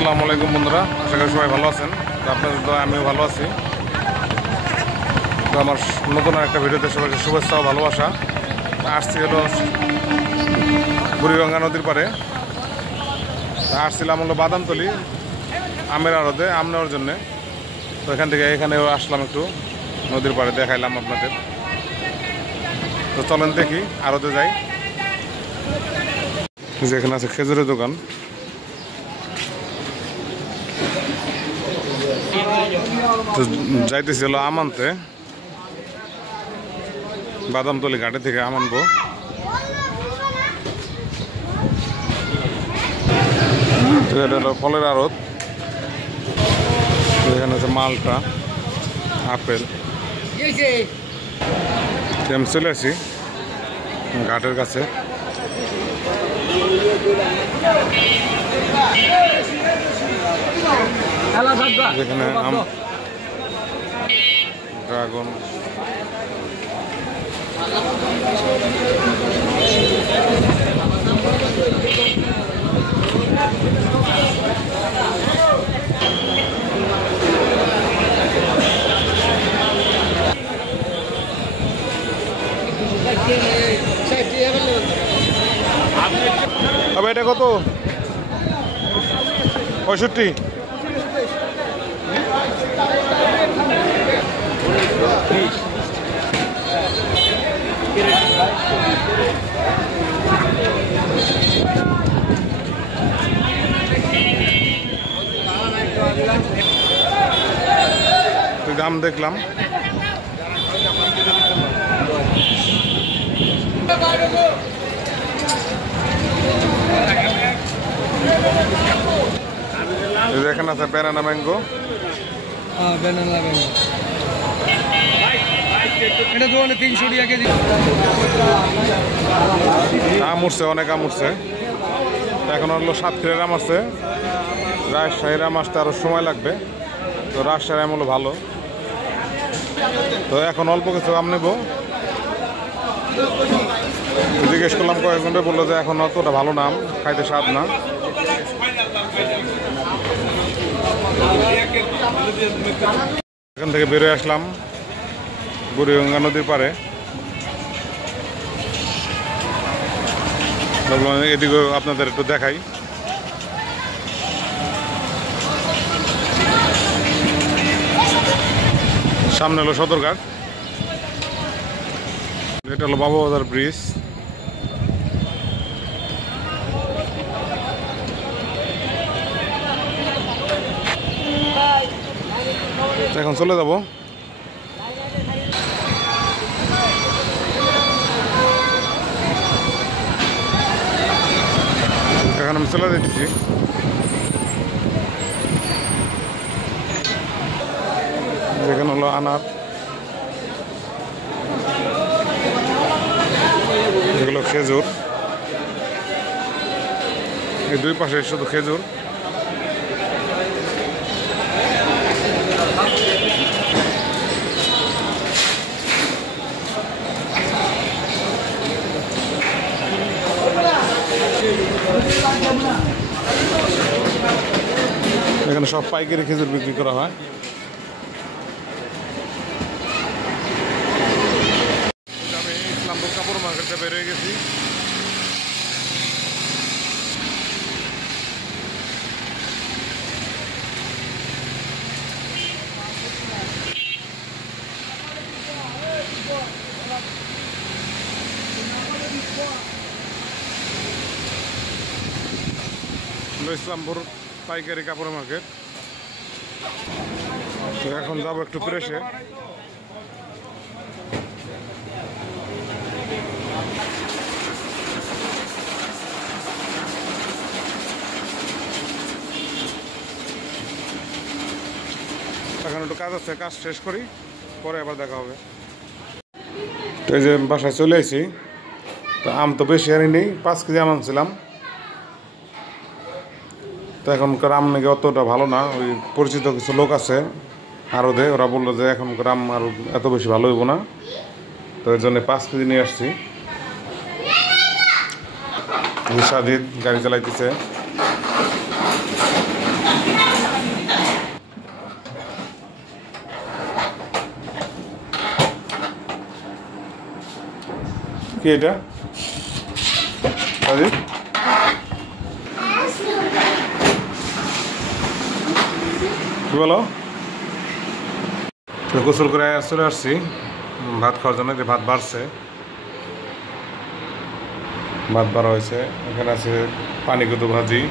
আসসালামু আলাইকুম বন্ধুরা, আশা করি সবাই ভালো আছেন। তো আপনাদের তো আমিও ভালো আছি। তো আমার নতুন একটা ভিডিওতে সবাইকে শুভেচ্ছা ও ভালোবাসা। আসছি হলো বুড়িগঙ্গা নদীর পারে। আসছিলাম হলো বাদামতলি আমের আড়তে আম নেওয়ার জন্যে। তো এখান থেকে এখানেও আসলাম, একটু নদীর পাড়ে দেখাইলাম আপনাদের। তো চলেন দেখি আড়তে যাই। যেখানে আছে খেজুরের দোকান। তো যাইতেছি হলো আম আনতে, বাদামতলি ঘাটে থেকে আম আনবো। এটা হলো ফলের আড়ত। এখানে আছে মালটা, আপেল। আমি চলে আসি ঘাটের কাছে। যেখানে আম, ড্রাগন, এটা কত? 65। দাম দেখলাম। এখানে আছে ব্যানানা ম্যাঙ্গো। ব্যানানা ম্যাঙ্গো এটা তো 300 টাকা কেজি। আম উঠছে, অনেক আম উঠছে। এখন হলো সাতক্ষীরার আম আছে, রাজশাহীর আম আসতে আরও সময় লাগবে। তো রাজশাহীর আম হলো ভালো। তো এখন অল্প কিছু আম নেব। জিজ্ঞেস করলাম, কয়েকজনটা বললো যে এখন অতটা ভালো না, আম খাইতে স্বাদ না। এখান থেকে বেরোয় আসলাম বুড়িগঙ্গা নদীর পারে। এদিকেও আপনাদের একটু দেখাই। সামনে হলো সদরঘাট, এটা হলো বাবুবাজার ব্রিজ। এখন চলে যাব। এখন আমি চলে যেতেছি। যেখানে হলো আনার, এগুলো খেজুর। এই দুই পাশে শুধু খেজুর। এখানে সব পাইকারি খেজুর বিক্রি করা হয়। আমি ইসলামপুর কাপড় মার্কেটে বেরিয়ে গেছি। ইসলামপুর পাইকারি কাপড় মার্কেট। তো এখন যাবো একটু প্রেসে। এখন একটু কাজ আছে, কাজ শেষ করি, পরে আবার দেখা হবে। তো এই যে বাসায় চলে আসি। তো আম তো বেশি আনি নেই, 5 কেজি আম আনছিলাম। তো এখনকার আম নাকি অতটা ভালো না। ওই পরিচিত কিছু লোক আছে আরতে, ওরা বললো যে এখনকার আম আর এত বেশি ভালো হইব না। তো এর জন্য 5 কেজি নিয়ে আসছি। সাজিদ গাড়ি চালাইতেছে। কি এটা সাজিদ? কি বলো? তো গোসল করে চলে আসছি ভাত খাওয়ার জন্য। যে ভাত বাড়ছে, ভাত বাড়া হয়েছে। এখানে আছে পানি কদু ভাজি,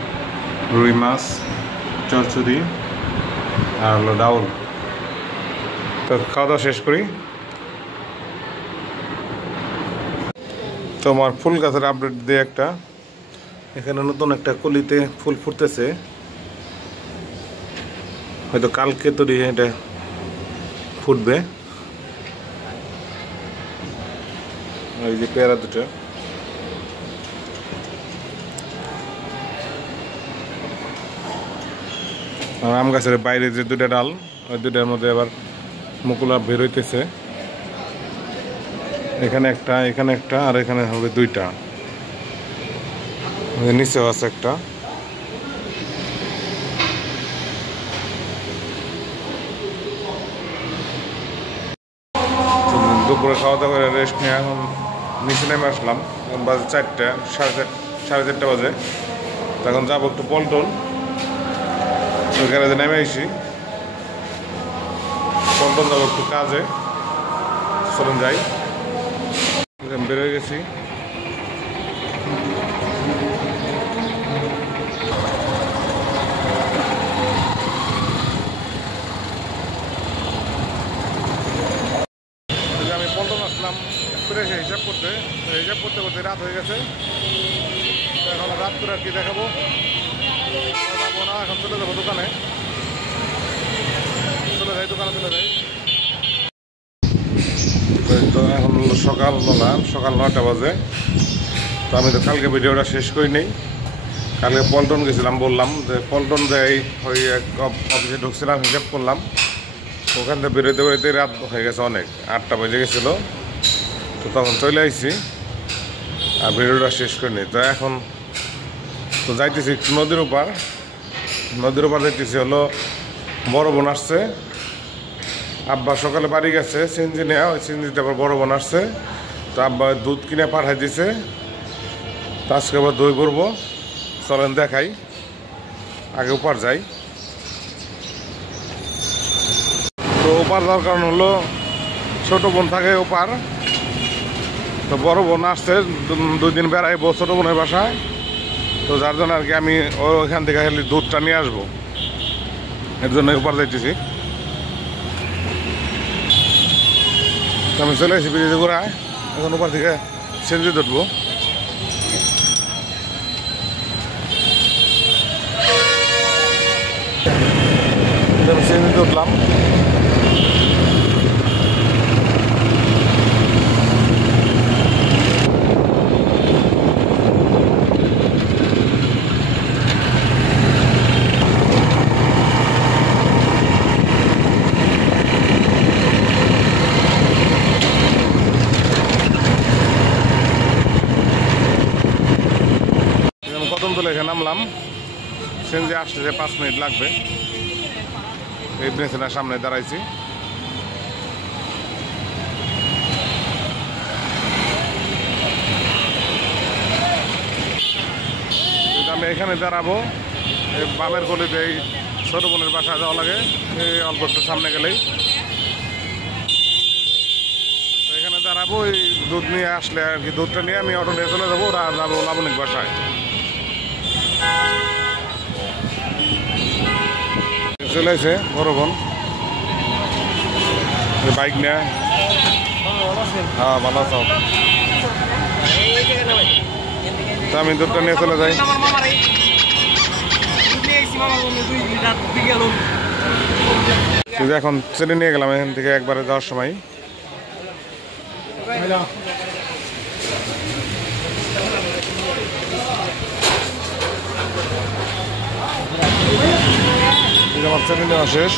রুই মাছ, চচ্চড়ি আর হলো ডাউল। তো খাওয়া দাওয়া শেষ করি। তোমার ফুল গাছের আপডেট দিয়ে একটা, এখানে নতুন একটা কলিতে ফুল ফুটতেছে, হয়তো কালকে তৈরি এটা ফুটবে। এই যে পেয়ারা দুটো, আর আম গাছের বাইরে যে দুটা ডাল, ওই দুটার মধ্যে আবার মুকুলা বের হইতেছে। এখানে একটা, এখানে একটা, আর এখানে হবে দুইটা, নিচেও আছে একটা। দুপুরে খাওয়া দাওয়া করে রেস্ট নিয়ে এখন নিচে নেমে আসলাম। এখন বাজে 4টা, সাড়ে চারটা বাজে। তখন যাবো একটু পল্টন, ওই গ্যারেজে নেমে আসি। পল্টন যাবো একটু কাজে, চলুন যাই। বের হয়ে গেছি। আমি পল্টন আসলাম হিসাব করতে, হিসাব করতে করতে রাত হয়ে গেছে। এখন রাত করে আর কি দেখাবো যাবো না, এখন চলে যাবো দোকানে। চলে যাই, দোকানে চলে যাই। তো এখন সকাল 9টা বাজে। তো আমি তো কালকে ভিডিওটা শেষ করি নেই। কালকে পল্টন গেছিলাম, বললাম যে পল্টন যাই ওই এক অফিসে ঢুকছিলাম, হিসাব করলাম। ওখান থেকে বেরোতে বেরোতে রাত হয়ে গেছে অনেক, 8টা বেজে গেছিলো। তো তখন চলে আসছি আর ভিডিওটা শেষ করিনি। তো এখন তো যাইতেছি একটু নদীর ওপার যাইতেছি। হলো বড় বোন আসছে, আব্বা সকালে বাড়ি গেছে সিনজি নেওয়া, ওই সিনজিতে আবার বড় বোন আসছে। তো আব্বা দুধ কিনে পাঠাই দিছে। তো আজকে আবার দই করবো, চলেন দেখাই। আগে ওপার যাই। তো ওপার যাওয়ার কারণ হলো ছোট বোন থাকে ওপার, তো বড় বোন আসছে 2 দিন বেড়াইবো ছোট বোনের বাসায়। তো যার জন্য আর কি আমি ওইখান থেকে খালি দুধটা নিয়ে আসবো, এর জন্য ওপার যাইতেছি। আমি চলে এসেছি ব্রিজে ঘোরায়, এখন ওপার থেকে সিনজি ধরবো। সিনজি উঠলাম। কদমতলা এখানে নামলাম, সিনজি আসতে 5 মিনিট লাগবে। এই ব্রেসের সামনে দাঁড়াইছি। আমি এখানে দাঁড়াবো, এই বামের গলিতে এই ছোট বোনের বাসায় যাওয়া লাগে, এই অল্প একটু সামনে গেলেই। এখানে দাঁড়াবো, এই দুধ নিয়ে আসলে আর কি, দুধটা নিয়ে আমি অটো নিয়ে চলে যাবো, আর যাবো লাবণিক বাসায়। চলে এসে বড় বোন বাইক নিয়ে। হ্যাঁ ভালো আছো? তো আমি দুধটা নিয়ে চলে যাই। এখন চেনে নিয়ে গেলাম এখান থেকে একবারে যাওয়ার সময়। আমার চেনে নেওয়া শেষ,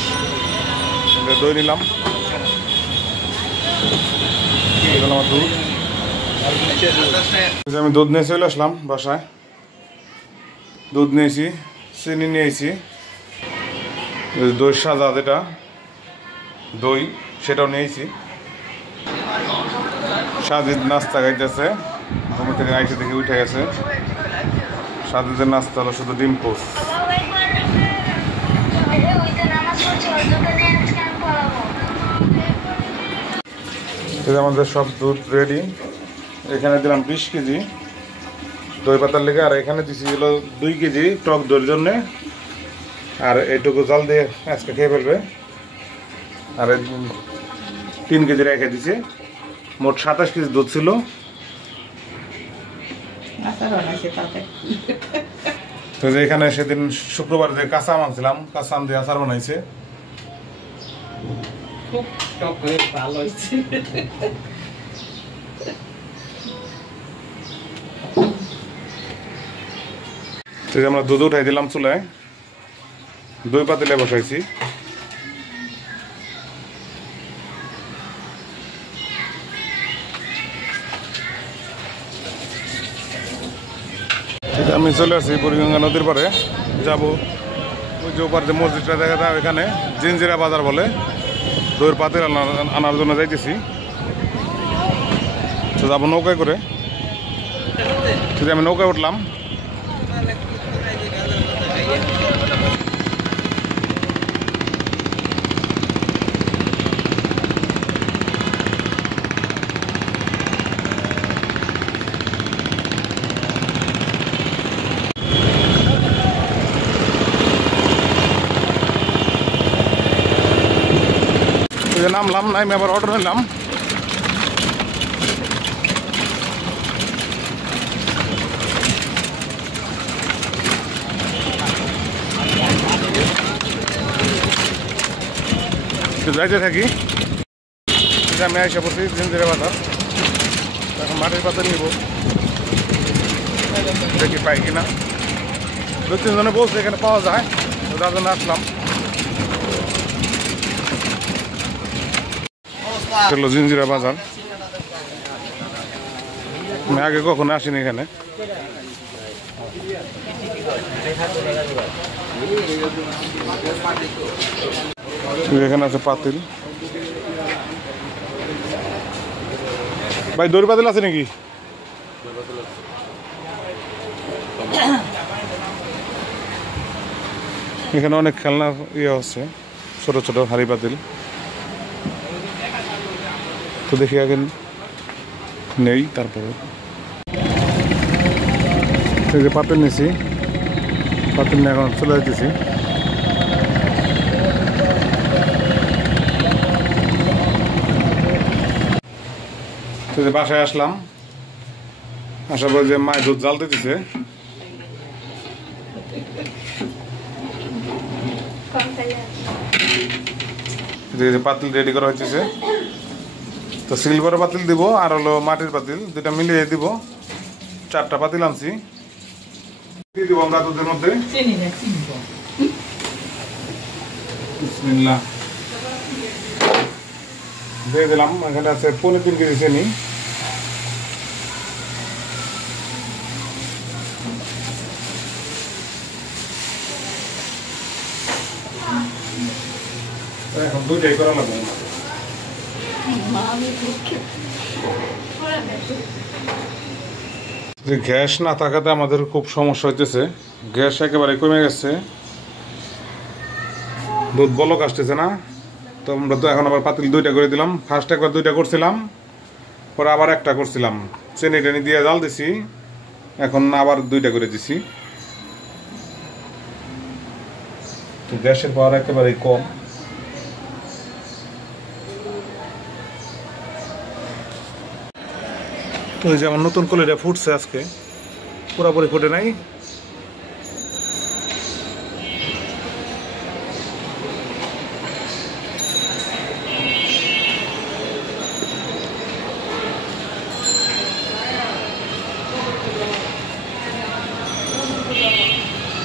দই নিলাম। আমার দুধ, আমি দুধ নিয়ে চলে আসলাম বাসায়। দুধ নিয়েছি, চিনি নিয়েছি, দই সাদা যেটা দই সেটাও নিয়েছি। সাজিদ নাস্তা খাইতেছে, ঘুম থেকে আইসে থেকে উঠে গেছে। সাজিদের নাস্তা হলো শুধু ডিম পোস্ট। আমাদের সব দুধ রেডি। এখানে দিলাম 20 কেজি দই পাতার লেগে, আর এখানে দিছি হলো 2 কেজি টক দইয়ের জন্যে। আর এইটুকু জল দিয়ে আজকে খেয়ে ফেলবে। আর 3 কেজি রেখে দিছে, মোট 27 কেজি দুধ ছিল। তো যে এখানে সেদিন শুক্রবার যে কাঁচা আম আনছিলাম, কাঁচা আম দিয়ে আচার বানাইছে। খুব টক হয়ে ভালো হয়েছে। আমরা দুধ উঠাই দিলাম চুলায়, দই পাতিলে বসাইছি। আমি চলে আসছি বুড়িগঙ্গা নদীর পাড়ে, যাবো ওই যে ওপার যে মসজিদটা দেখা যায় ওইখানে জিঞ্জিরা বাজার বলে, দইয়ের পাতিল আনার জন্য যাইতেছি। তো যাবো নৌকায় করে। আমি নৌকায় উঠলাম। নামলাম, নামে আবার অটো নিলাম। যাইতে থাকি। আমি আইসা পড়ছি জিঞ্জিরা বাজার, এখন মাটির পাতা নিব, দেখি পাই কিনা। 2-3 জনে বলছে এখানে পাওয়া যায়, তার জন্য আসলাম। জিঞ্জিরা বাজার, আমি আগে কখনো আসিনি এখানে। এখানে আছে পাতিল। ভাই দড়ি পাতিল আছে নাকি? এখানে অনেক খেলনা ইয়ে আছে, ছোট ছোট হাড়ি পাতিল। তো দেখি আগে নেই, তারপরে এই যে পাতিল নিছি, পাতিল নিয়ে এখন চলে যেতেছি। তো যে বাসায় আসলাম, আসার পর যে মায়ের দুধ জ্বালতে দিছে, পাতিল রেডি করা হচ্ছে। তো সিলভার পাতিল দিব আর হলো মাটির পাতিল, দুটা মিলিয়ে দিব। 4টা পাতিল আনছি, দিয়ে দিব আমরা দুধের মধ্যে। বিসমিল্লাহ দিয়ে দিলাম। এখানে আছে 3.5 কেজি চিনি। এখন দুইটাই করা লাগবে। যে গ্যাস না থাকাতে আমাদের খুব সমস্যা হইতেছে, গ্যাস একেবারে কমে গেছে, দুধ বলক আসতেছে না। তো আমরা তো এখন আবার পাতিল 2টা করে দিলাম। ফার্স্ট একবার 2টা করছিলাম, পরে আবার 1টা করছিলাম, চিনি টেনি দিয়ে জাল দিছি, এখন আবার 2টা করে দিছি। তো গ্যাসের পাওয়ার একেবারেই কম। তো এই যে আমার নতুন কলিটা ফুটছে, আজকে পুরোপুরি ফুটে নাই।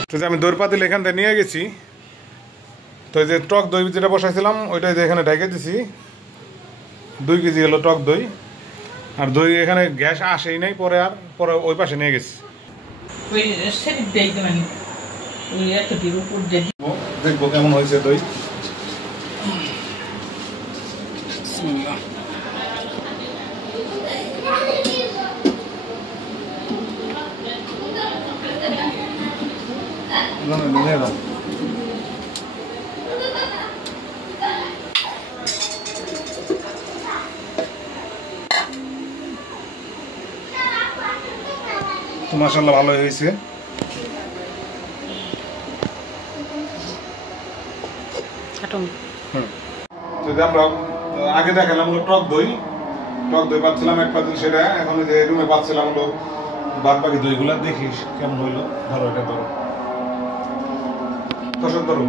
তো আমি দইয়ের পাতিল এখান থেকে নিয়ে গেছি। তো এই যে টক দই যেটা বসাইছিলাম ওইটাই এখানে ঢেকে দিছি। 2 কেজি হলো টক দই। আর দই এখানে গ্যাস আসেই নাই, পরে ওই পাশে নিয়ে গেছি। দেখবো কেমন হয়েছে দই। তো মাশাআল্লাহ ভালো হয়েছে। যদি আমরা আগে দেখালাম হলো টক দই পাচ্ছিলাম এক পাতিল, সেটা এখন যে রুমে পাচ্ছিলাম হলো বাদ বাকি দইগুলা। দেখিস কেমন হইলো, ধরো এটা ধরো দর্শক ধরো।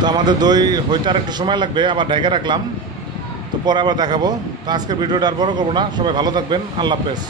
তো আমাদের দই হইতে আর একটু সময় লাগবে, আবার ঢেকে রাখলাম। তো পরে আবার দেখাবো। তো আজকের ভিডিওটা আর বড় করবো না, সবাই ভালো থাকবেন, আল্লাহ হাফেজ।